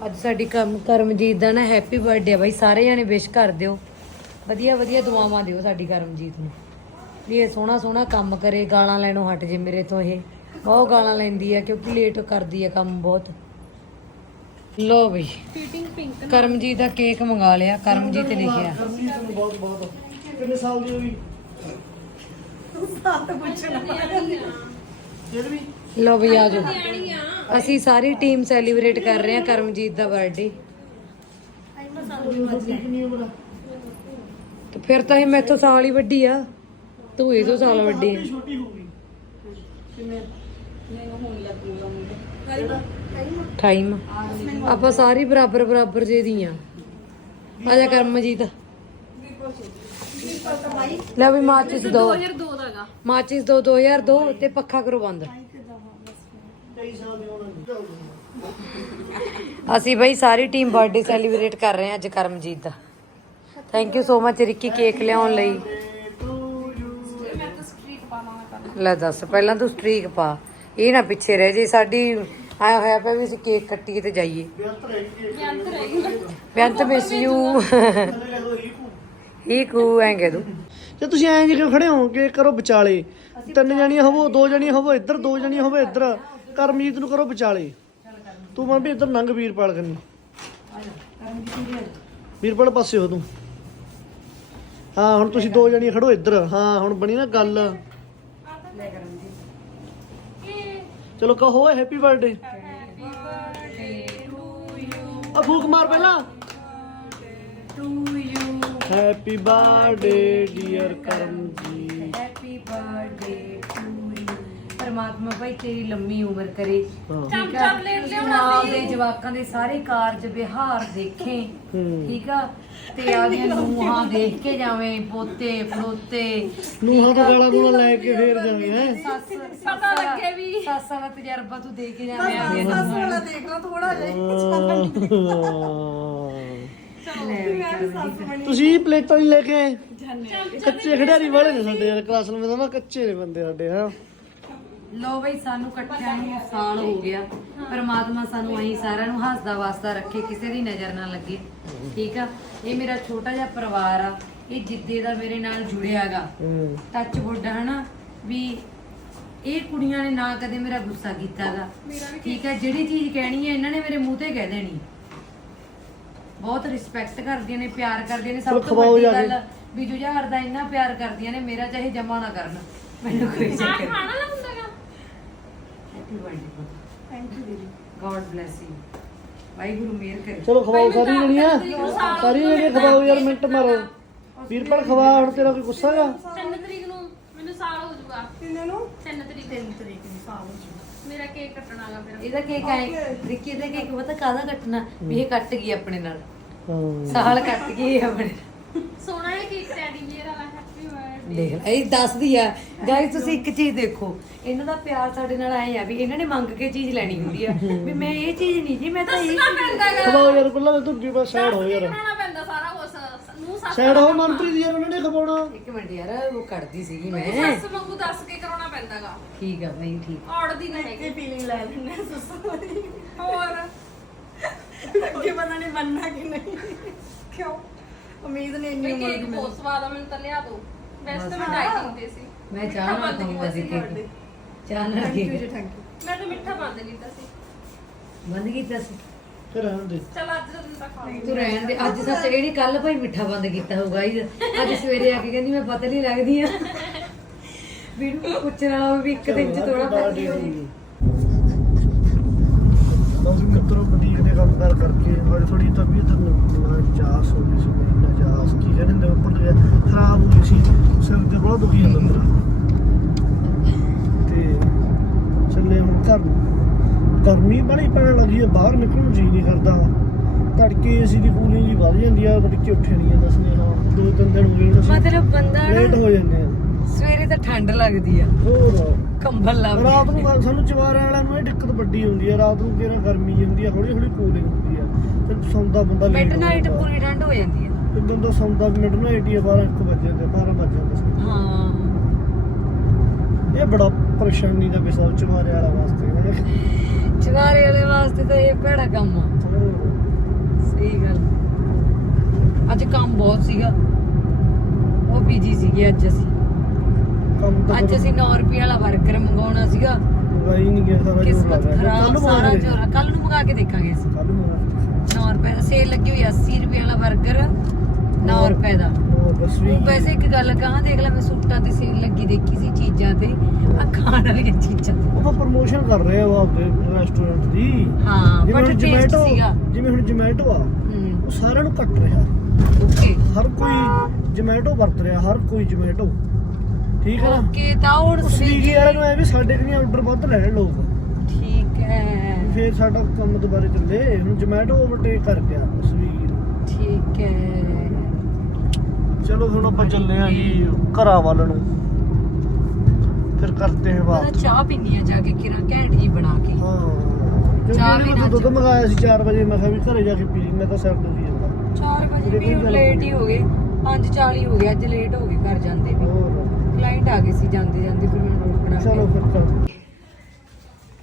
ਅੱਜ ਸਾਡੀ ਕੰਮ ਕਰਮਜੀਤ ਦਾ ਨਾ ਹੈਪੀ ਬਰਥਡੇ ਆ ਬਾਈ ਸਾਰੇ ਜਾਣੇ ਵਿਸ਼ ਕਰ ਦਿਓ। ਵਧੀਆ ਵਧੀਆ ਦੁਆਵਾਂ ਦਿਓ ਸਾਡੀ ਕਰਮਜੀਤ ਨੂੰ। ਵੀ ਇਹ ਸੋਹਣਾ ਸੋਹਣਾ ਕੰਮ ਕਰੇ ਗਾਲਾਂ ਲੈਣੋਂ ਹਟ ਜੇ ਮੇਰੇ ਤੋਂ ਇਹ। ਬਹੁਤ ਗਾਲਾਂ ਲੈਂਦੀ ਆ ਕਿਉਂਕਿ ਲੇਟ ਕਰਦੀ ਆ ਕੰਮ ਬਹੁਤ। ਲੋ ਬਈ ਕਰਮਜੀਤ ਦਾ ਕੇਕ ਮੰਗਾ ਲਿਆ ਕਰਮਜੀਤ ਲਿਖਿਆ। ਕਰਮਜੀਤ ਨੂੰ ਬਹੁਤ ਬਹੁਤ। ਕਿੰਨੇ ਸਾਲ ਦੀ ਹੋਈ? ਫਿਰ ਵੀ ਲੋ ਵੀ ਆ ਜਾਓ। ਅਸੀਂ ਸਾਰੀ ਟੀਮ ਸੈਲੀਬ੍ਰੇਟ ਕਰ ਰਹੇ ਹਾਂ ਕਰਮਜੀਤ ਦਾ ਬਰਥਡੇ ਤੇ ਫਿਰ ਤਾਂ ਇਹ ਮੈਥੋਂ ਸਾਲ ਹੀ ਵੱਡੀ ਆ। ਤੂੰ ਇਹ ਤੋਂ ਸਾਲ ਵੱਡੀ। ਆ ਛੋਟੀ ਹੋ ਗਈ। ਕਿੰਨੇ? ਟਾਈਮ ਆਪਾਂ ਸਾਰੀ ਬਰਾਬਰ ਬਰਾਬਰ ਜੇ ਦੀਆਂ ਆ। ਜਾ ਕਰਮਜੀਤ ਲੈ ਵੀ ਮਾਚਿਸ ਦੋ। 2002 ਦਾਗਾ ਮਾਚਿਸ ਦੋ 2002 ਤੇ ਪੱਖਾ ਕਰੋ ਬੰਦ। ਅਸੀਂ ਬਈ ਸਾਰੀ ਟੀਮ ਬਰਥਡੇ ਸੈਲੀਬ੍ਰੇਟ ਕਰ ਰਹੇ ਹਾਂ ਅੱਜ ਕਰਮਜੀਤ ਦਾ। Thank you so much Ricky cake ਲਿਆਉਣ ਲਈ। ਲੈ ਦੱਸ, ਪਹਿਲਾਂ ਤੂੰ ਸਟ੍ਰੀਕ ਪਾ। ਇਹ ਨਾ ਪਿੱਛੇ ਰਹਿ ਜੇ ਸਾਡੀ ਆਇਆ ਹੋਇਆ ਪਿਆ ਵੀ ਅਸੀਂ ਕੇਕ ਕੱਟੀਏ ਤੇ ਜਾਈਏ। ਰਹੀ ਬੇਅੰਤ ਮਿਸ ਯੂ। ਹੀ ਕੂ ਐਂ ਕਹਿ ਦੂੰ। ਤੇ ਤੁਸੀਂ ਐਂ ਜਿਹਾ ਖੜੇ ਹੋ ਕੇ ਕਰੋ ਵਿਚਾਲੇ ਤਿੰਨ ਜਣੀਆਂ ਹੋਵੋ ਦੋ ਜਣੀਆਂ ਹੋਵੋ ਇੱਧਰ ਦੋ ਜਣੀਆਂ ਹੋਵੋ ਇੱਧਰ। ਕਰਮਜੀਤ ਨੂੰ ਕਰੋ ਵਿਚਾਲੇ। ਤੂੰ ਮੈਂ ਵੀ ਇੱਧਰ ਨੰਗ ਵੀਰਪਾਲ ਕਰਨੀ। ਵੀਰਪਾਲ ਪਾਸੇ ਹੋ ਤੂੰ। ਹਾਂ ਹੁਣ ਤੁਸੀਂ ਦੋ ਜਣੀਆਂ ਖੜੋ ਇੱਧਰ। ਹਾਂ ਹੁਣ ਬਣੀ ਨਾ ਗੱਲ। ਚਲੋ ਕਹੋ ਹੈਪੀ ਬਰਥਡੇ। ਆ ਫੂਕ ਮਾਰ ਪਹਿਲਾਂ। Happy birthday dear Karamjit. Happy birthday to ਪਰਮਾਤਮਾ ਭਾਈ ਤੇਰੀ ਲੰਮੀ ਉਮਰ ਕਰੇ। ਹਾਂ। ਠੀਕ ਆ? ਤੂੰ ਆਪਦੇ ਜਵਾਕਾਂ ਦੇ ਸਾਰੇ ਕਾਰਜ ਵਿਹਾਰ ਦੇਖੇ। ਹੂੰ। ਠੀਕ ਆ? ਤੇ ਆਦੀਆਂ ਨੂੰਹਾਂ ਦੇਖ ਕੇ ਜਾਵੇਂ ਪੋਤੇ ਪੜੋਤੇ ਨੂੰਹਾਂ ਤੋਂ ਗਾਲਾਂ ਗੂਲਾਂ ਲੈ ਕੇ ਫੇਰ ਜਾਵੇਂ ਹੈ? ਸੱਸ ਪਤਾ ਲੱਗੇ ਵੀ। ਸੱਸ ਵਾਲਾ ਤਜਰਬਾ ਤੂੰ ਦੇ ਕੇ ਜਾਵੇਂ। ਆਦੀਆਂ ਨੂੰਹਾਂ ਦੇਖ ਲਾ ਥੋੜਾ ਤੁਸੀਂ ਪਲੇਟਾਂ ਨਹੀਂ ਲੈ ਕੇ ਆਏ। ਕੱਚੇ ਖਿਡਾਰੀ ਵਾਲੇ ਨੇ ਸਾਡੇ ਯਾਰ ਕਲਾਸ ਵਿੱਚ ਨਾ ਕੱਚੇ ਨੇ ਬੰਦੇ ਸਾਡੇ ਹਾਂ। ਲੋ ਬਈ ਸਾਨੂੰ ਇਕੱਠਿਆਂ ਨੂੰ ਸਾਲ ਹੋ ਗਿਆ। ਪਰਮਾਤਮਾ ਸਾਨੂੰ ਅਹੀਂ ਸਾਰਿਆਂ ਨੂੰ ਹੱਸਦਾ ਵਾਸਤਾ ਰੱਖੇ ਕਿਸੇ ਦੀ ਨਜ਼ਰ ਨਾ ਲੱਗੇ। ਠੀਕ ਆ? ਇਹ ਮੇਰਾ ਛੋਟਾ ਜਿਹਾ ਪਰਿਵਾਰ ਆ। ਇਹ ਜਿੱਦੇ ਦਾ ਮੇਰੇ ਨਾਲ ਜੁੜਿਆਗਾ। ਟੱਚ ਵੁੱਡ ਹਨਾ? ਵੀ ਇਹ ਕੁੜੀਆਂ ਨੇ ਨਾ ਕਦੇ ਮੇਰਾ ਗੁੱਸਾ ਕੀਤਾਗਾ। ਠੀਕ ਹੈ ਜਿਹੜੀ ਚੀਜ਼ ਕਹਿਣੀ ਹੈ ਇਹਨਾਂ ਨੇ ਮੇਰੇ ਮੂੰਹ ਤੇ ਕਹਿ ਦੇਣੀ। ਬਹੁਤ ਰਿਸਪੈਕਟ ਕਰਦੀਆਂ ਨੇ ਪਿਆਰ ਕਰਦੀਆਂ ਨੇ। ਸਭ ਤੋਂ ਵੱਡੀ। ਗੱਲ ਵੀ ਜੁਝਾਰ ਦਾ ਇੰਨਾ ਪਿਆਰ ਕਰਦੀਆਂ ਨੇ ਮੇਰਾ ਚਾਹੇ ਜਮਾ ਨਾ ਕਰਨ। ਮੈਨੂੰ ਕੋਈ ਚੱਕਰ ਖਾਣਾ ਲਾਉਂਦਾਗਾ ਹੈਪੀ ਬਰਥਡੇ ਥੈਂਕ ਯੂ ਦੀਦੀ ਗੋਡ ਬlesਸ ਯੂ ਵਾਹਿਗੁਰੂ ਮਿਹਰ ਕਰੇ ਚਲੋ ਖਵਾਓ ਸਾਰੀ ਜਣੀਆਂ ਸਾਰੀ ਜਣੀਆਂ ਖਵਾਓ ਯਾਰ ਮਿੰਟ ਮਾਰੋ ਵੀਰਪਾਲ ਖਵਾ ਹੁਣ ਤੇਰਾ ਕੋਈ ਗੁੱਸਾ ਹੈਗਾ ਤਿੰਨ ਤਰੀਕ ਨੂੰ ਮੈਨੂੰ ਸਾਲ ਹੋ ਜਾਊਗਾ ਕਿੰਨੇ ਨੂੰ ਤਿੰਨ ਤਰੀਕ ਤਿੰਨ ਤਰੀਕ ਨੂੰ ਸਾਲ ਹੋ ਜਾਊਗਾ ਮੇਰਾ ਕੇਕ ਕੱਟਣਾਗਾ ਫਿਰ ਇਹਦਾ ਕੇਕ ਆਏ। ਰਿੱਕੀ ਦਾ ਕੇਕ ਪਤਾ ਕਾਹਦਾ ਕੱਟਣਾ? ਵੀ ਇਹ ਕੱਟ ਗਈ ਆਪਣੇ ਨਾਲ। ਹਾਂ। ਸਾਲ ਕੱਟ ਗਈ ਆਪਣੇ। ਸੋਹਣਾ ਕੇਕ ਵਾਲਾ ਦੇਖ ਲੈ, ਇਹ ਦੱਸਦੀ ਆ। ਗਾਇਸ ਤੁਸੀਂ ਇੱਕ ਚੀਜ਼ ਦੇਖੋ। ਇਹਨਾਂ ਦਾ ਪਿਆਰ ਸਾਡੇ ਨਾਲ ਆਏ ਆ ਵੀ ਇਹਨਾਂ ਨੇ ਮੰਗ ਕੇ ਚੀਜ਼ ਲੈਣੀ ਹੁੰਦੀ ਆ। ਵੀ ਮੈਂ ਇਹ ਚੀਜ਼ ਨਹੀਂ ਜੀ ਮੈਂ ਤਾਂ ਇਹ ਖਵਾਓ ਯਾਰ ਪਹਿਲਾਂ ਤੂੰ ਜੀ ਬਸ ਸਾਈਡ ਹੋ ਯਾਰ। ਬਣਾਉਣਾ ਪੈਂਦਾ ਸਾਰਾ ਕੁਝ ਨੂੰ ਸੱਸ ਸਾਈਡ ਹੋ ਮਨਪ੍ਰੀਤ ਯਾਰ ਉਹਨਾਂ ਨੇ ਖਵਾਉਣਾ। ਇੱਕ ਮਿੰਟ ਯਾਰ ਉਹ ਕੱਢਦੀ ਸੀਗੀ ਮੈਂ। ਸੱਸ ਵਾਂਗੂ ਦੱਸ ਕੇ ਕਰਾਉਣਾ ਪੈਂਦਾਗਾ। ਠੀਕ ਆ ਬਈ ਠੀਕ। ਔੜਦੀ ਨਹੀਂ ਹੈਗੀ। ਫੀਲਿੰਗ ਲੈ ਲੈਣੇ ਸੁਸੂ ਦੀ ਹੋਰ? ਅੱਗੇ ਪਤਾ ਨਹੀਂ ਬੰਨਾ ਕਿ ਨਹੀਂ। ਕਿਉਂ? ਉਮੀਦ ਨਹੀਂ ਇੰਨੀ ਉਮਰ ਦੀ ਬਹੁਤ ਸਵਾਦ ਆ ਮੈਨੂੰ ਤਾਂ ਲਿਆ ਦੋ। ਵੈਸੇ ਤਾਂ ਮੈਂ ਡਾਈਟਿੰਗ ਤੇ ਸੀ। ਮੈਂ ਚਾਹ ਨਾਲ ਖਾਊਂਗਾ ਸੀ ਕੇਕ ਚਾਹ ਨਾਲ ਥੈਂਕ ਯੂ ਜੀ ਕੇਕ ਥੈਂਕ ਯੂ ਮੈਂ ਤਾਂ ਮਿੱਠਾ ਬੰਦ ਕੀਤਾ ਸੀ। ਬੰਦ ਕੀਤਾ ਸੀ? ਫਿਰ ਰਹਿਣ ਦੇ। ਚਲ ਅੱਜ ਦਾ ਦਿਨ ਤਾਂ ਖਾ ਤੂੰ ਰਹਿਣ ਦੇ। ਅੱਜ ਸੱਚ ਇਹਨੇ ਕੱਲ ਭਾਈ ਮਿੱਠਾ ਬੰਦ ਕੀਤਾ ਹੋਊਗਾ। ਇਹ ਅੱਜ ਸਵੇਰੇ ਆ ਕੇ ਕਹਿੰਦੀ ਮੈਂ ਪਤਲੀ ਲੱਗਦੀ ਆ। ਵੀਡੀਓ ਪੁੱਛਣ ਵਾਲਾ ਵੀ ਇੱਕ ਦਿਨ ਚ ਥੋੜਾ ਪਤਲੀ ਹੋ ਗਈ ਮਿੱਤਰੋ ਬੁਟੀਕ ਦੇ ਕੰਮ ਕਰ ਕਰਕੇ ਅੱਜ ਥੋੜੀ ਤਬੀਅਤ ਨਾਜਾਸ ਹੋ ਗਈ ਸੀ ਮੇਰੀ ਨਾਜਾਸ ਕੀ ਕਹਿੰਦੇ ਨੇ ਉੱਪਰ ਗਿਆ ਖਰਾਬ ਹੋ ਗਈ ਸੀ ਸਿਰ ਤੇ ਬਹੁਤ ਦੁਖੀ ਜਾਂਦਾ ਮੇਰਾ। ਤੇ ਚੱਲੇ ਹੁਣ ਘਰ ਨੂੰ। ਗਰਮੀ ਬੜੀ ਪੈਣ ਲੱਗੀ ਹੈ ਬਾਹਰ ਨਿਕਲਣ ਨੂੰ ਜੀ ਨਹੀਂ ਕਰਦਾ। ਤੜਕੇ ਏਸੀ ਦੀ ਕੂਲਿੰਗ ਜੀ ਵੱਧ ਜਾਂਦੀ ਆ ਤੜਕੇ ਉੱਠੇ ਨਹੀਂ ਜਾਂਦਾ ਸੁਨੇਹਾ ਦੋ ਤਿੰਨ ਦਿਨ ਹੋ ਗਏ ਹੁਣ ਅਸੀਂ ਮਤਲਬ ਬੰਦਾ ਲੇਟ ਨਾ ਹੋ ਜਾਂਦੇ ਆ। ਸਵੇਰੇ ਤਾਂ ਠੰਡ ਲੱਗਦੀ ਆ। ਹੋਰ? ਕੰਬਲ ਲਾ ਰਾਤ ਨੂੰ ਗੱਲ- ਸਾਨੂੰ ਚਵਾਰੇ ਵਾਲਿਆਂ ਨੂੰ ਇਹ ਦਿੱਕਤ ਵੱਡੀ ਹੁੰਦੀ ਆ ਰਾਤ ਨੂੰ ਕਿਹੜਾ ਗਰਮੀ ਹੁੰਦੀ ਆ ਹੌਲੀ ਹੌਲੀ ਕੂਲਿੰਗ ਹੁੰਦੀ ਆ। ਤੇ ਸੌਂਦਾ ਬੰਦਾ ਮਿਡ ਨਾਈਟ ਜਾਂਦਾ। ਪੂਰੀ ਠੰਡ ਹੋ ਜਾਂਦੀ ਆ। ਤੇ ਬੰਦਾ ਸੌਂਦਾ ਨਾਈਟ ਹੀ ਆ 12 1 ਵਜੇ ਤੇ 12 ਵਜੇ ਸੀ। ਹਾਂ। ਇਹ ਬੜਾ ਪਰੇਸ਼ਾਨੀ ਦਾ ਵਿਸ਼ਾ ਚਵਾਰੇ ਵਾਲਾ ਵਾਸਤੇ। ਚਵਾਰੇ ਵਾਲੇ ਵਾਸਤੇ ਤਾਂ ਇਹ ਭੈੜਾ ਕੰਮ ਆ। ਸਹੀ ਗੱਲ। ਅੱਜ ਕੰਮ ਬਹੁਤ ਸੀਗਾ। ਉਹ ਬੀਜੀ ਸੀਗੇ ਅੱਜ ਅਸੀਂ। ਕੰਮ ਤਾਂ ਅੱਜ ਅਸੀਂ 9 ਰੁਪਏ ਵਾਲਾ 버ਗਰ ਮੰਗਾਉਣਾ ਸੀਗਾ। ਗਾਈ ਨਹੀਂ ਗਿਆ ਸਾਰਾ ਕਿਸਮਤ ਖਰਾਬ ਸਾਰਾ ਜੋਰ ਕੱਲ ਨੂੰ ਮੰਗਾ ਕੇ ਦੇਖਾਂਗੇ ਅਸੀਂ। ਕੱਲ ਨੂੰ 9 ਰੁਪਏ ਦਾ ਸੇਲ ਲੱਗੀ ਹੋਈ ਆ 80 ਰੁਪਏ ਵਾਲਾ 버ਗਰ 9 ਰੁਪਏ ਦਾ ਉਹ ਵੀ ਵੈਸੇ ਇੱਕ ਗੱਲ ਕਹਾਂ ਦੇਖ ਲੈ ਮੈਂ ਸੂਟਾਂ ਤੇ ਸੇਲ ਲੱਗੀ ਦੇਖੀ ਸੀ ਚੀਜ਼ਾਂ ਤੇ ਆ ਖਾਣ ਵਾਲੀਆਂ ਚੀਜ਼ਾਂ ਤੇ। ਉਹ ਪ੍ਰੋਮੋਸ਼ਨ ਕਰ ਰਹੇ ਆ ਉਹ ਰੈਸਟੋਰੈਂਟ ਦੀ। ਹਾਂ ਜਿਵੇਂ ਬਟ ਹੁਣ ਟੇਸਟ Zomato- ਸੀਗਾ। ਜਿਵੇਂ ਹੁਣ ਜਮੈਟੋ ਆ ਹੂੰ। ਉਹ ਸਾਰਿਆਂ ਨੂੰ ਕੱਟ ਰਿਹਾ। ਓਕੇ ਹਰ ਕੋਈ ਜਮੈਟੋ ਵਰਤ ਰਿਹਾ ਹਰ ਕੋਈ ਜਮੈਟੋ ਠੀਕ ਹੈ ਨਾ? ਓਕੇ ਤਾਂ ਹੁਣ ਸਵੀਗੀ ਵਾਲਿਆਂ ਨੂੰ ਐ ਵੀ ਸਾਡੇ ਕੋਲ ਆਰਡਰ ਵੱਧ ਲੈ ਰਹੇ ਲੋਕ। ਠੀਕ ਹੈ। ਫੇਰ ਸਾਡਾ ਕੰਮ ਦੁਬਾਰੇ ਚੱਲੇ। ਹੁਣ ਜਮੈਟੋ ਓਵਰਟੇਕ ਕਰ ਗਿਆ ਸਵੀਗੀ ਨੂੰ। ਠੀਕ ਹੈ। ਚਲੋ ਹੁਣ ਆਪਾਂ ਚੱਲੇ ਆ ਜੀ ਘਰਾਂ ਵੱਲ ਨੂੰ। ਫਿਰ ਕਰਤੇ ਹਾਂ ਬਾਤ ਚਾਹ ਪੀਣੀ ਆ ਜਾ ਕੇ ਕਿਰਾਂ ਘੈਂਟ ਜੀ ਬਣਾ ਕੇ। ਹਾਂ। ਚਾਹ ਵੀ ਨਾ ਦੁੱਧ ਮੰਗਾਇਆ ਸੀ 4 ਵਜੇ। ਮੈਂ ਕਿਹਾ ਵੀ ਘਰੇ ਜਾ ਕੇ ਪੀ ਲਈ। ਮੈਂ ਤਾਂ ਸਿਰ ਦੁਖੀ ਜਾਂਦਾ। 4 ਵਜੇ ਵੀ ਲੇਟ। ਹੀ ਹੋ ਗਏ। 5:40 ਹੋ ਗਏ ਅੱਜ ਲੇਟ ਹੋ ਗਏ ਘਰ ਜਾਂਦੇ ਵੀ। ਕਲਾਇੰਟ ਆ ਗਏ ਸੀ ਜਾਂਦੇ ਜਾਂਦੇ ਫਿਰ ਮੈਂ ਬਣਾ ਚਲੋ ਕੇ। ਫਿਰ ਕਰ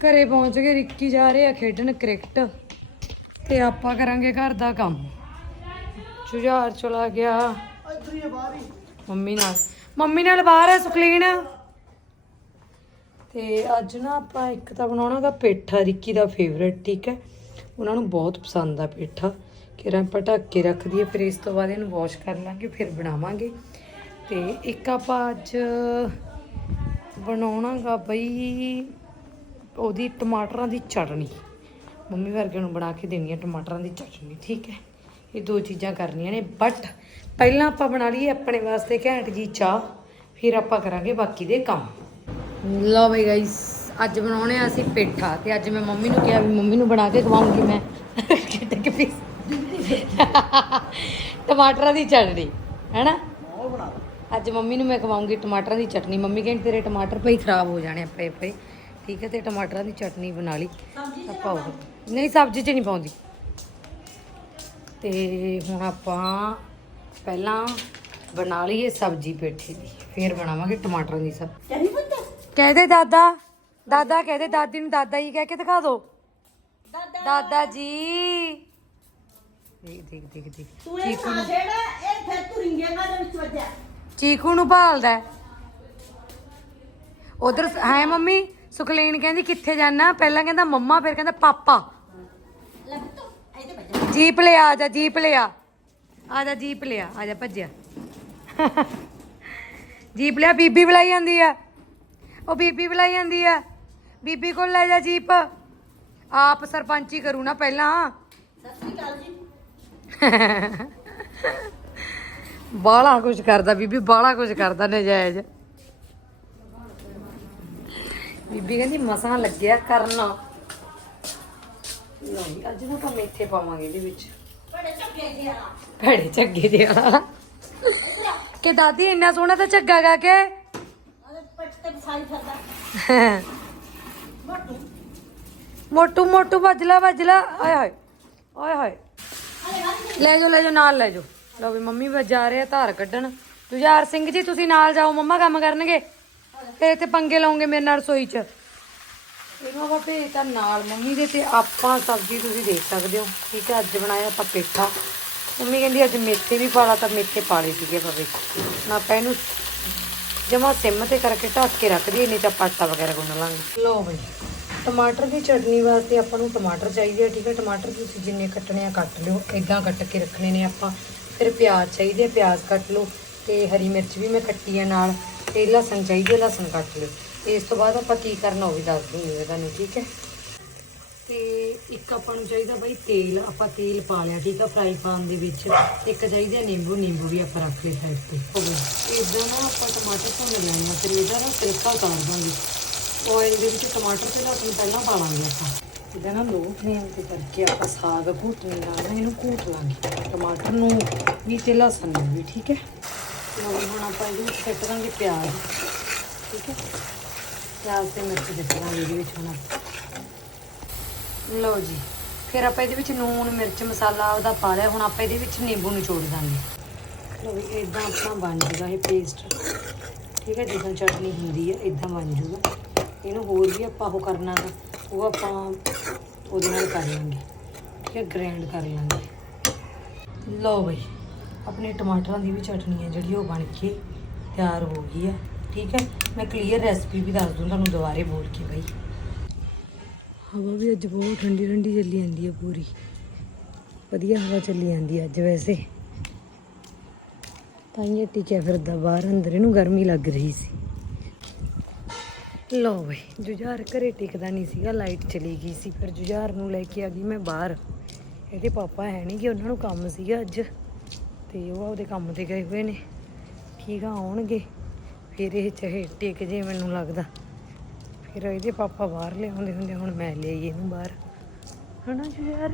ਘਰੇ ਪਹੁੰਚ ਗਏ। ਰਿੱਕੀ ਜਾ ਰਹੇ ਆ ਖੇਡਣ ਕ੍ਰਿਕਟ। ਤੇ ਆਪਾਂ ਕਰਾਂਗੇ ਘਰ ਦਾ ਕੰਮ। ਜੁਝਾਰ ਚਲਾ ਗਿਆ। ਇੱਧਰ ਹੀ ਆ ਬਾਹਰ ਹੀ। ਮੰਮੀ ਨਾਲ। ਮੰਮੀ ਨਾਲ ਬਾਹਰ ਹੈ ਸੁਖਲੀਨ। ਤੇ ਅੱਜ ਨਾ ਆਪਾਂ ਇੱਕ ਤਾਂ ਬਣਾਉਣਾ ਦਾ ਪੇਠਾ, ਰਿੱਕੀ ਦਾ ਫੇਵਰੇਟ ਠੀਕ ਹੈ? ਉਹਨਾਂ ਨੂੰ ਬਹੁਤ ਪਸੰਦ ਆ ਪੇਠਾ। ਕਿਰਾਂ ਆਪਾਂ ਢੱਕ ਕੇ ਰੱਖ ਦਈਏ ਫਿਰ ਇਸ ਤੋਂ ਬਾਅਦ ਇਹਨੂੰ ਵਾਸ਼ ਕਰ ਲਾਂਗੇ, ਫਿਰ ਬਣਾਵਾਂਗੇ। ਤੇ ਇੱਕ ਆਪਾਂ ਅੱਜ ਬਣਾਉਣਾਗਾ ਬਈ ਉਹਦੀ ਟਮਾਟਰਾਂ ਦੀ ਚਟਣੀ ਮੰਮੀ ਵਰਗੇ ਨੂੰ ਬਣਾ ਕੇ ਦੇਣੀ ਹੈ ਟਮਾਟਰਾਂ ਦੀ ਚਟਣੀ ਠੀਕ ਹੈ? ਇਹ ਦੋ ਚੀਜ਼ਾਂ ਕਰਨੀਆਂ ਨੇ ਬਟ ਪਹਿਲਾਂ ਆਪਾਂ ਬਣਾ ਲਈਏ ਆਪਣੇ ਵਾਸਤੇ ਘੈਂਟ ਜੀ ਚਾਹ ਫਿਰ ਆਪਾਂ ਕਰਾਂਗੇ ਬਾਕੀ ਦੇ ਕੰਮ। ਲਓ ਬਈ ਗਾਇਸ ਅੱਜ ਬਣਾਉਣੇ ਆ ਅਸੀਂ ਪੇਠਾ ਤੇ ਅੱਜ ਮੈਂ ਮੰਮੀ ਨੂੰ ਕਿਹਾ ਵੀ ਮੰਮੀ ਨੂੰ ਬਣਾ ਕੇ ਖਵਾਉਂਗੀ ਮੈਂ। ਕਿਤੇ ਕਿ ਪੀਸ। ਟਮਾਟਰਾਂ ਦੀ ਚਟਣੀ ਹੈਨਾ? ਅੱਜ ਮੰਮੀ ਨੂੰ ਮੈਂ ਖਵਾਉਂਗੀ ਟਮਾਟਰਾਂ ਦੀ ਚਟਨੀ। ਮੰਮੀ ਕਹਿੰਦੀ ਤੇਰੇ ਟਮਾਟਰ ਪਈ ਖਰਾਬ ਹੋ ਜਾਣੇ ਆ ਪਏ ਪਏ। ਠੀਕ ਹੈ ਤੇ ਟਮਾਟਰਾਂ ਦੀ ਚਟਨੀ ਬਣਾ ਲਈ। ਆਪਾਂ ਉਹ ਨਹੀਂ ਸਬਜ਼ੀ 'ਚ ਨਹੀਂ ਪਾਉਂਦੀ। ਤੇ ਹੁਣ ਆਪਾਂ ਪਹਿਲਾਂ ਬਣਾ ਲਈਏ ਸਬਜ਼ੀ ਪੇਠੇ ਦੀ ਫਿਰ ਬਣਾਵਾਂਗੇ ਟਮਾਟਰਾਂ ਦੀ ਸਬਜ਼ੀ। ਕਹਦੇ ਦਾਦਾ ਦਾਦਾ ਕਹਦੇ ਦਾਦੀ ਨੂੰ ਦਾਦਾ ਜੀ ਕਹਿ ਕੇ ਦਿਖਾ ਦਿਓ ਦਾਦਾ। ਜੀ। ਦੇਖ ਦੇਖ ਦੇਖ ਦੇਖ। ਤੂੰ ਇਹ ਖਾ ਜਿਹੜਾ ਇਹ ਫਿਰ ਤੁਰਿੰਗੇ ਨਾ ਦੇ ਵਿੱਚ ਵੱਜਿਆ? ਚੀਕੂ ਨੂੰ ਭਾਲਦਾ ਉਧਰ ਹੈ ਮੰਮੀ ਸੁਖਲੀਨ ਕਹਿੰਦੀ ਕਿੱਥੇ ਜਾਣਾ ਪਹਿਲਾਂ ਕਹਿੰਦਾ ਮੰਮਾ ਫਿਰ ਕਹਿੰਦਾ ਪਾਪਾ। ਲੈ ਤੂੰ ਇਹਦੇ ਵੱਜਿਆ। ਜੀਪ ਲਿਆ ਆ ਜਾ ਜੀਪ ਲਿਆ। ਆ ਜਾ ਜੀਪ ਲਿਆ ਆ ਜਾ ਭੱਜਿਆ। ਜੀਪ ਲਿਆ, ਬੀਬੀ ਬੁਲਾਈ ਜਾਂਦੀ ਆ। ਉਹ ਬੀਬੀ ਬੁਲਾਈ ਜਾਂਦੀ ਆ। ਬੀਬੀ ਕੋਲ ਲੈ ਜਾ ਜੀਪ। ਆਪ ਸਰਪੰਚੀ ਕਰੂ ਨਾ ਪਹਿਲਾਂ। ਸਤਿ ਕੁਝ ਕਰਦਾ ਬੀਬੀ, ਬਾਹਲਾ ਕੁਝ ਕਰਦਾ ਨਜਾਇਜ਼। ਬੀਬੀ ਕਹਿੰਦੀ ਮਸਾਂ ਲੱਗਿਆ ਕਰਨਾ। ਨਹੀਂ, ਅੱਜ ਨਾ ਆਪਾਂ ਮੇਥੇ ਪਾਵਾਂਗੇ ਇਹਦੇ ਵਿੱਚ। ਭੜੇ ਝੱਗੇ ਦੇ ਵਾਲਾ ਕਿ ਦਾਦੀ ਇੰਨਾ ਸੋਹਣਾ ਤਾਂ ਝੱਗਾ ਗਾ ਕੇ? ਮੋਟੂ। ਮੋਟੂ ਵੱਜਲਾ ਵੱਜਲਾ। ਆਏ ਹਾਏ ਆਏ ਹਾਏ। ਲੈ ਜਾਓ ਲੈ ਜਾਓ ਨਾਲ ਲੈ ਜਾਓ। ਲਓ ਵੀ ਮੰਮੀ ਵਾ ਜਾ ਰਹੇ ਆ ਧਾਰ ਕੱਢਣ। ਜੁਝਾਰ ਸਿੰਘ ਜੀ ਤੁਸੀਂ ਨਾਲ ਜਾਓ ਮੰਮਾ ਕੰਮ ਕਰਨਗੇ। ਤੇ ਇੱਥੇ ਪੰਗੇ ਲਾਉਂਗੇ ਮੇਰੇ ਨਾਲ ਰਸੋਈ 'ਚ। ਇਹਨੂੰ ਆਪਾਂ ਭੇਜਤਾ ਨਾਲ ਮੰਮੀ ਦੇ ਤੇ ਆਪਾਂ ਸਬਜ਼ੀ ਤੁਸੀਂ ਦੇਖ ਸਕਦੇ ਹੋ। ਠੀਕ ਹੈ ਅੱਜ ਬਣਾਇਆ ਆਪਾਂ ਪੇਠਾ। ਮੰਮੀ ਕਹਿੰਦੀ ਅੱਜ ਮੇਥੇ ਵੀ ਪਾਲਾ ਤਾਂ ਮੇਥੇ ਪਾਲੇ ਸੀਗੇ ਪਵੇ ਨਾ ਆਪਾਂ ਇਹਨੂੰ ਜਮਾ ਸਿਮ ਤੇ ਕਰਕੇ ਢੱਕ ਕੇ ਰੱਖ ਦਈਏ, ਨਹੀਂ ਤਾਂ ਆਪਾਂ ਆਟਾ ਵਗੈਰਾ ਗੁੰਨ ਲਾਂਗੇ। ਲਓ ਬਈ, ਟਮਾਟਰ ਦੀ ਚਟਨੀ ਵਾਸਤੇ ਆਪਾਂ ਨੂੰ ਟਮਾਟਰ ਚਾਹੀਦੇ ਆ, ਠੀਕ ਹੈ ਟਮਾਟਰ ਤੁਸੀਂ ਜਿੰਨੇ ਕੱਟਣੇ ਆ ਕੱਟ ਲਿਓ ਇਦਾਂ ਕੱਟ ਕੇ ਰੱਖਣੇ ਨੇ ਆਪਾਂ। ਫਿਰ ਪਿਆਜ਼ ਚਾਹੀਦੇ ਆ, ਪਿਆਜ਼ ਕੱਟ ਲਓ ਤੇ ਹਰੀ ਮਿਰਚ ਵੀ ਮੈਂ ਕੱਟੀ ਆ ਨਾਲ, ਤੇ ਲਸਣ ਚਾਹੀਦੇ ਲਸਣ ਕੱਟ ਲਿਓ। ਇਸ ਤੋਂ ਬਾਅਦ ਆਪਾਂ ਕੀ ਕਰਨਾ ਉਹ ਵੀ ਦੱਸ ਦੂੰਗੀ ਮੈਂ ਤੁਹਾਨੂੰ, ਠੀਕ ਹੈ? ਤੇ ਇੱਕ ਆਪਾਂ ਨੂੰ ਚਾਹੀਦਾ ਬਈ ਤੇਲ, ਆਪਾਂ ਤੇਲ ਪਾ ਲਿਆ, ਠੀਕ ਆ ਫਰਾਈ ਪਾਨ ਦੇ ਵਿੱਚ। ਇੱਕ ਚਾਹੀਦਾ ਨਿੰਬੂ ਨਿੰਬੂ ਵੀ ਆਪਾਂ ਰੱਖ ਲਿਆ ਸਾਈਡ ਤੇ, ਹੋ ਗਿਆ। ਇਦਾਂ ਨਾ ਆਪਾਂ ਟਮਾਟਰ ਭੁੰਨ ਲੈਣੇ ਆ, ਫਿਰ ਇਹਦਾ ਨਾ ਤੜਕਾ ਉਤਾਰ ਦਾਂਗੇ। ਆਇਲ ਦੇ ਵਿੱਚ ਟਮਾਟਰ ਤੇ ਲਸਣ ਪਹਿਲਾਂ ਪਾ ਲਾਂਗੇ ਆਪਾਂ। ਇਹਦਾ ਨਾ ਲੋ ਫਲੇਮ ਤੇ ਕਰਕੇ ਆਪਾਂ ਸਾਗ ਘੂਟਣੇ ਨਾਲ ਨਾ ਇਹਨੂੰ ਘੂਟ ਲਾਂਗੇ। ਟਮਾਟਰ ਨੂੰ ਵੀ ਤੇ ਲਸਣ ਨੂੰ ਵੀ, ਠੀਕ ਹੈ? ਲਓ ਹੁਣ ਆਪਾਂ ਇਹਦੇ ਵਿੱਚ ਕੱਟ ਦਾਂਗੇ ਪਿਆਜ਼, ਠੀਕ ਹੈ? ਪਿਆਜ਼ ਤੇ ਮਿਰਚ ਦੇ ਦਾਂਗੇ ਇਹਦੇ ਵਿੱਚ ਹੁਣ। ਲਓ ਜੀ, ਫਿਰ ਆਪਾਂ ਇਹਦੇ ਵਿੱਚ ਨੂਣ, ਮਿਰਚ, ਮਸਾਲਾ ਉਹਦਾ ਪਾ ਲਿਆ, ਹੁਣ ਆਪਾਂ ਇਹਦੇ ਵਿੱਚ ਨਿੰਬੂ ਨਿਚੋੜ ਦਾਂਗੇ। ਲਓ ਵੀ ਇਦਾਂ ਆਪਣਾ ਬਣ ਜੂਗਾ ਇਹ ਪੇਸਟ ਠੀਕ ਹੈ, ਜਿੱਦਾਂ ਚਟਨੀ ਹੁੰਦੀ ਹੈ ਇਦਾਂ ਬਣ ਜੂਗਾ। ਇਹਨੂੰ ਹੋਰ ਵੀ ਆਪਾਂ ਉਹ ਕਰਨਾ ਉਹ ਆਪਾਂ ਉਹਦੇ ਨਾਲ ਕਰ ਲਾਂਗੇ। ਠੀਕ ਹੈ ਗ੍ਰਾਈਂਡ ਕਰ ਲਾਂਗੇ। ਲਓ ਬਈ, ਆਪਣੇ ਟਮਾਟਰਾਂ ਦੀ ਵੀ ਚਟਨੀ ਹੈ ਜਿਹੜੀ, ਉਹ ਬਣ ਕੇ ਤਿਆਰ ਹੋ ਗਈ ਹੈ ਠੀਕ ਹੈ? ਮੈਂ ਕਲੀਅਰ ਰੈਸਪੀ ਵੀ ਦੱਸ ਦੂੰ, ਤੁਹਾਨੂੰ ਦੁਬਾਰੇ ਬੋਲ ਕੇ ਬਈ। ਹਵਾ ਵੀ ਅੱਜ ਬਹੁਤ ਠੰਡੀ ਠੰਡੀ ਚੱਲੀ ਜਾਂਦੀ ਹੈ ਪੂਰੀ। ਵਧੀਆ ਹਵਾ ਚੱਲੀ ਜਾਂਦੀ ਹੈ ਅੱਜ ਵੈਸੇ। ਤਾਂ ਹੀ ਇਹ ਟਿਕਿਆ ਫਿਰਦਾ ਬਾਹਰ, ਅੰਦਰ ਇਹਨੂੰ ਗਰਮੀ ਲੱਗ ਰਹੀ ਸੀ। ਲੋ ਬਈ, ਜੁਝਾਰ ਘਰੇ ਟਿਕਦਾ ਨਹੀਂ ਸੀਗਾ, ਲਾਈਟ ਚਲੀ ਗਈ ਸੀ। ਫਿਰ ਜੁਝਾਰ ਨੂੰ ਲੈ ਕੇ ਆ ਗਈ ਮੈਂ ਬਾਹਰ। ਇਹਦੇ ਪਾਪਾ ਹੈ ਨਹੀਂ ਕਿ ਉਹਨਾਂ ਨੂੰ ਕੰਮ ਸੀਗਾ ਅੱਜ। ਤੇ ਉਹ ਆਪਦੇ ਕੰਮ ਤੇ ਗਏ ਹੋਏ ਨੇ। ਠੀਕ ਆ, ਆਉਣਗੇ। ਫਿਰ ਇਹ ਚਾਹੇ ਟਿਕ ਜੇ ਮੈਨੂੰ ਲੱਗਦਾ। ਫਿਰ ਇਹਦੇ ਪਾਪਾ ਬਾਹਰ ਲਿਆਉਂਦੇ ਹੁੰਦੇ ਹੁਣ ਮੈਂ ਲਿਆਈ ਇਹਨੂੰ ਬਾਹਰ। ਹਨਾ ਯਾਰ?